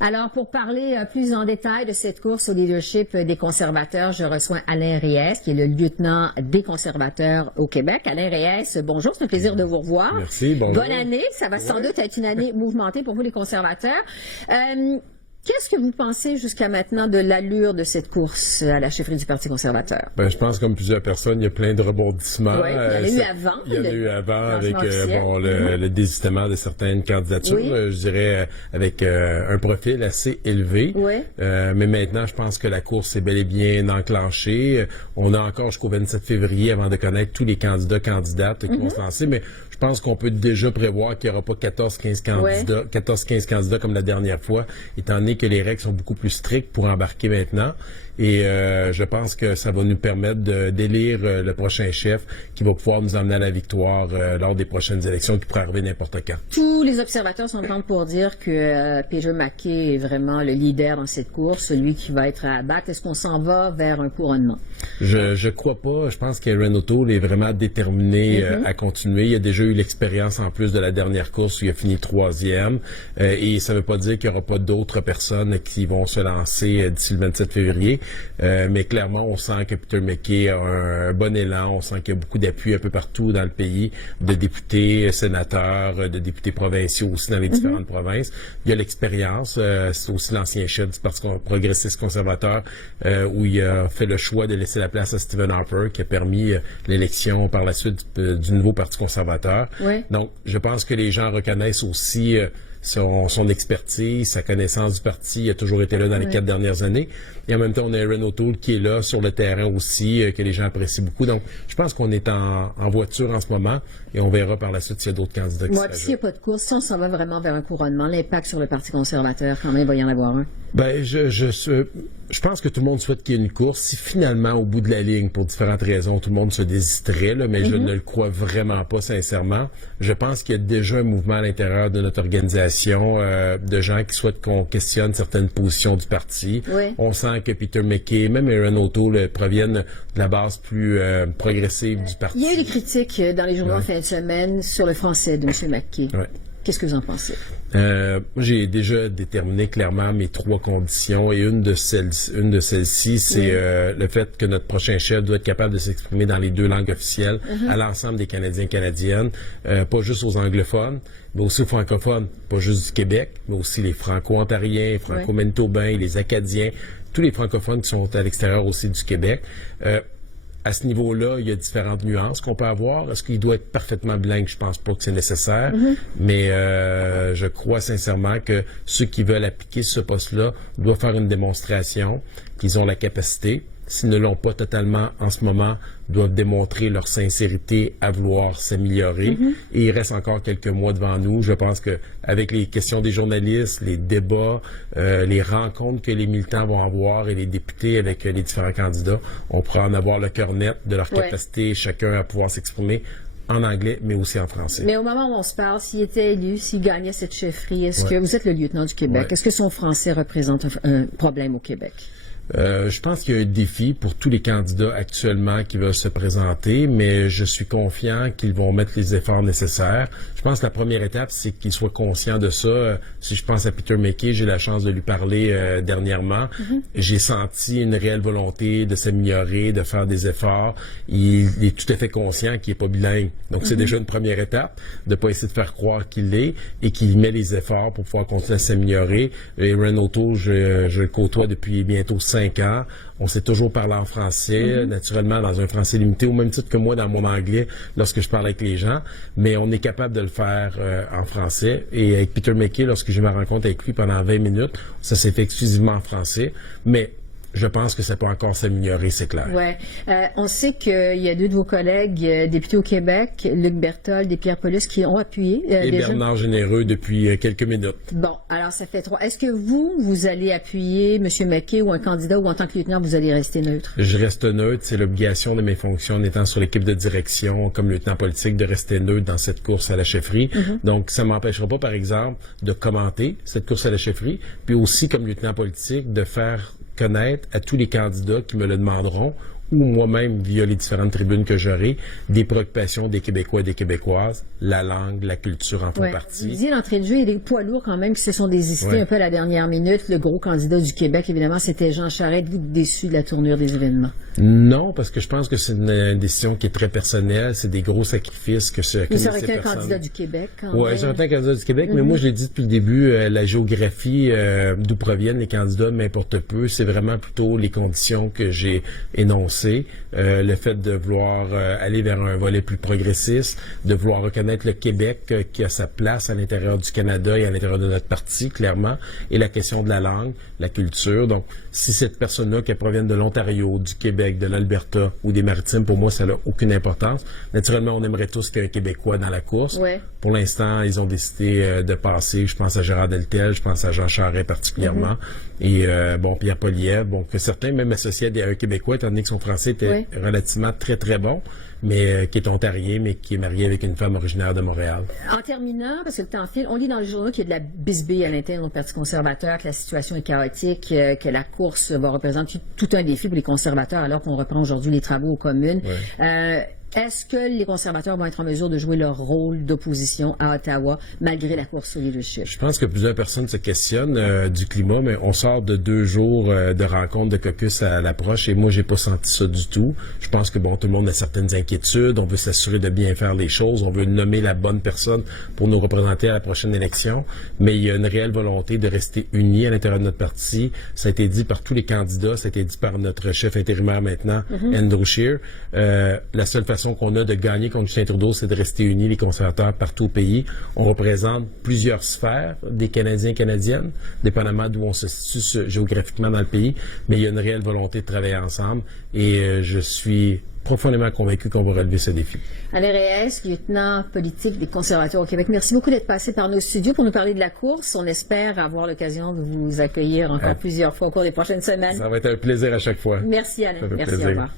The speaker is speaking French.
Alors, pour parler plus en détail de cette course au leadership des conservateurs, je reçois Alain Reyes, qui est le lieutenant des conservateurs au Québec. Alain Reyes, bonjour, c'est un plaisir de vous revoir. Merci, bonjour. Bonne année, ça va sans doute être une année mouvementée pour vous les conservateurs. Qu'est-ce que vous pensez jusqu'à maintenant de l'allure de cette course à la chefferie du Parti conservateur? Ben, je pense, comme plusieurs personnes, il y a plein de rebondissements. Oui, il y en a eu avant. Il y en a eu avant avec le désistement de certaines candidatures, oui. Je dirais, avec un profil assez élevé. Oui. Mais maintenant, je pense que la course est bel et bien enclenchée. On a encore jusqu'au 27 février avant de connaître tous les candidates qui vont se lancer, mais je pense qu'on peut déjà prévoir qu'il n'y aura pas 14-15 candidats, ouais. 14-15 candidats comme la dernière fois, étant donné que les règles sont beaucoup plus strictes pour embarquer maintenant. Et je pense que ça va nous permettre d'élire le prochain chef qui va pouvoir nous emmener à la victoire lors des prochaines élections qui pourraient arriver n'importe quand. Tous les observateurs sont d'accord pour dire que Peter MacKay est vraiment le leader dans cette course, celui qui va être à abattre. Est-ce qu'on s'en va vers un couronnement? Je crois pas. Je pense qu'Erin O'Toole est vraiment déterminé à continuer. Il a déjà eu l'expérience en plus de la dernière course où il a fini 3e. Et ça veut pas dire qu'il n'y aura pas d'autres personnes qui vont se lancer d'ici le 27 février. Mais clairement, on sent que Peter MacKay a un bon élan. On sent qu'il y a beaucoup d'appui un peu partout dans le pays, de députés, sénateurs, de députés provinciaux aussi dans les différentes provinces. Il y a l'expérience. C'est aussi l'ancien chef du Parti progressiste conservateur où il a fait le choix de laisser la place à Stephen Harper qui a permis l'élection par la suite du nouveau Parti conservateur. Oui. Donc, je pense que les gens reconnaissent aussi son expertise, sa connaissance du parti. Il a toujours été là dans les 4 dernières années. Et en même temps, on a Erin O'Toole qui est là sur le terrain aussi, que les gens apprécient beaucoup. Donc, je pense qu'on est en voiture en ce moment et on verra par la suite s'il y a d'autres candidats qui s'il n'y a pas de course, si on s'en va vraiment vers un couronnement, l'impact sur le Parti conservateur, quand même, il va y en avoir un. Ben, je pense que tout le monde souhaite qu'il y ait une course. Si finalement, au bout de la ligne, pour différentes raisons, tout le monde se désisterait, là, mais je ne le crois vraiment pas sincèrement. Je pense qu'il y a déjà un mouvement à l'intérieur de notre organisation de gens qui souhaitent qu'on questionne certaines positions du parti. Oui. On sent que Peter MacKay, même Erin O'Toole proviennent de la base plus progressive du parti. Il y a eu des critiques dans les journaux en fin de semaine sur le français de M. MacKay. Ouais. Qu'est-ce que vous en pensez? J'ai déjà déterminé clairement mes 3 conditions et une de celles-ci, c'est le fait que notre prochain chef doit être capable de s'exprimer dans les 2 langues officielles à l'ensemble des Canadiens et Canadiennes, pas juste aux anglophones, mais aussi aux francophones, pas juste du Québec, mais aussi les franco-ontariens, franco-manitobains, les acadiens, tous les francophones qui sont à l'extérieur aussi du Québec. À ce niveau-là, il y a différentes nuances qu'on peut avoir. Est-ce qu'il doit être parfaitement bilingue? Je pense pas que c'est nécessaire. Mais je crois sincèrement que ceux qui veulent appliquer ce poste-là doivent faire une démonstration qu'ils ont la capacité. S'ils ne l'ont pas totalement en ce moment, doivent démontrer leur sincérité à vouloir s'améliorer. Et il reste encore quelques mois devant nous. Je pense que avec les questions des journalistes, les débats, les rencontres que les militants vont avoir et les députés avec les différents candidats, on pourra en avoir le cœur net de leur capacité chacun à pouvoir s'exprimer en anglais, mais aussi en français. Mais au moment où on se parle, s'il était élu, s'il gagnait cette chefferie, est-ce que vous êtes le lieutenant du Québec? Est-ce que son français représente un problème au Québec? Je pense qu'il y a un défi pour tous les candidats actuellement qui veulent se présenter, mais je suis confiant qu'ils vont mettre les efforts nécessaires. Je pense que la première étape, c'est qu'ils soient conscients de ça. Si je pense à Peter MacKay, j'ai la chance de lui parler dernièrement. J'ai senti une réelle volonté de s'améliorer, de faire des efforts. Il est tout à fait conscient qu'il n'est pas bilingue. Donc, c'est déjà une première étape de pas essayer de faire croire qu'il l'est et qu'il met les efforts pour pouvoir continuer à s'améliorer. Erin O'Toole, je le côtoie depuis bientôt 5 ans. On s'est toujours parlé en français, naturellement dans un français limité, au même titre que moi dans mon anglais lorsque je parle avec les gens, mais on est capable de le faire en français. Et avec Peter MacKay, lorsque j'ai ma rencontre avec lui pendant 20 minutes, ça s'est fait exclusivement en français, mais je pense que ça peut encore s'améliorer, c'est clair. Ouais. On sait qu'il y a 2 de vos collègues députés au Québec, Luc Berthold et Pierre Paulus, qui ont appuyé. Et Bernard Généreux depuis quelques minutes. Bon, alors ça fait 3. Est-ce que vous allez appuyer M. MacKay ou un candidat ou en tant que lieutenant, vous allez rester neutre? Je reste neutre. C'est l'obligation de mes fonctions en étant sur l'équipe de direction comme lieutenant politique de rester neutre dans cette course à la chefferie. Donc, ça ne m'empêchera pas, par exemple, de commenter cette course à la chefferie, puis aussi comme lieutenant politique de faire connaître à tous les candidats qui me le demanderont ou moi-même, via les différentes tribunes que j'aurai, des préoccupations des Québécois et des Québécoises. La langue, la culture en font partie. Vous disiez l'entrée de jeu, il y a des poids lourds quand même qui se sont désistés un peu à la dernière minute. Le gros candidat du Québec, évidemment, c'était Jean Charest. Êtes-vous déçu de la tournure des événements? Non, parce que je pense que c'est une décision qui est très personnelle. C'est des gros sacrifices que ce Vous aurez qu'un candidat du Québec, quand même. J'aurais été un candidat du Québec, mais moi, je l'ai dit depuis le début, la géographie d'où proviennent les candidats m'importe peu. C'est vraiment plutôt les conditions que j'ai énoncées. Le fait de vouloir aller vers un volet plus progressiste, de vouloir reconnaître le Québec qui a sa place à l'intérieur du Canada et à l'intérieur de notre parti, clairement, et la question de la langue, la culture. Donc, si cette personne-là, qu'elle provienne de l'Ontario, du Québec, de l'Alberta ou des Maritimes, pour moi, ça n'a aucune importance. Naturellement, on aimerait tous qu'il y ait un Québécois dans la course. Ouais. Pour l'instant, ils ont décidé de passer. Je pense à Gérard Deltel, je pense à Jean Charest particulièrement, et Pierre Poilievre. Donc, certains même associés à un Québécois, étant donné que son français était relativement très, très bon, mais qui est ontarien, mais qui est marié avec une femme originaire de Montréal. En terminant, parce que le temps file, on lit dans le journal qu'il y a de la bisbille à l'intérieur du Parti conservateur, que la situation est chaotique, que la course va représenter tout un défi pour les conservateurs alors qu'on reprend aujourd'hui les travaux aux communes. Est-ce que les conservateurs vont être en mesure de jouer leur rôle d'opposition à Ottawa malgré la course au leadership? Je pense que plusieurs personnes se questionnent du climat, mais on sort de 2 jours de rencontres de caucus à l'approche et moi, j'ai pas senti ça du tout. Je pense que tout le monde a certaines inquiétudes. On veut s'assurer de bien faire les choses. On veut nommer la bonne personne pour nous représenter à la prochaine élection. Mais il y a une réelle volonté de rester unis à l'intérieur de notre parti. Ça a été dit par tous les candidats. Ça a été dit par notre chef intérimaire maintenant, Andrew Scheer. La seule façon qu'on a de gagner contre Justin Trudeau, c'est de rester unis, les conservateurs, partout au pays. On représente plusieurs sphères des Canadiens et Canadiennes, dépendamment d'où on se situe géographiquement dans le pays, mais il y a une réelle volonté de travailler ensemble et je suis profondément convaincu qu'on va relever ce défi. Alain Reyes, lieutenant politique des conservateurs au Québec, merci beaucoup d'être passé par nos studios pour nous parler de la course. On espère avoir l'occasion de vous accueillir encore plusieurs fois au cours des prochaines semaines. Ça va être un plaisir à chaque fois. Merci Alain. Merci, plaisir. au revoir.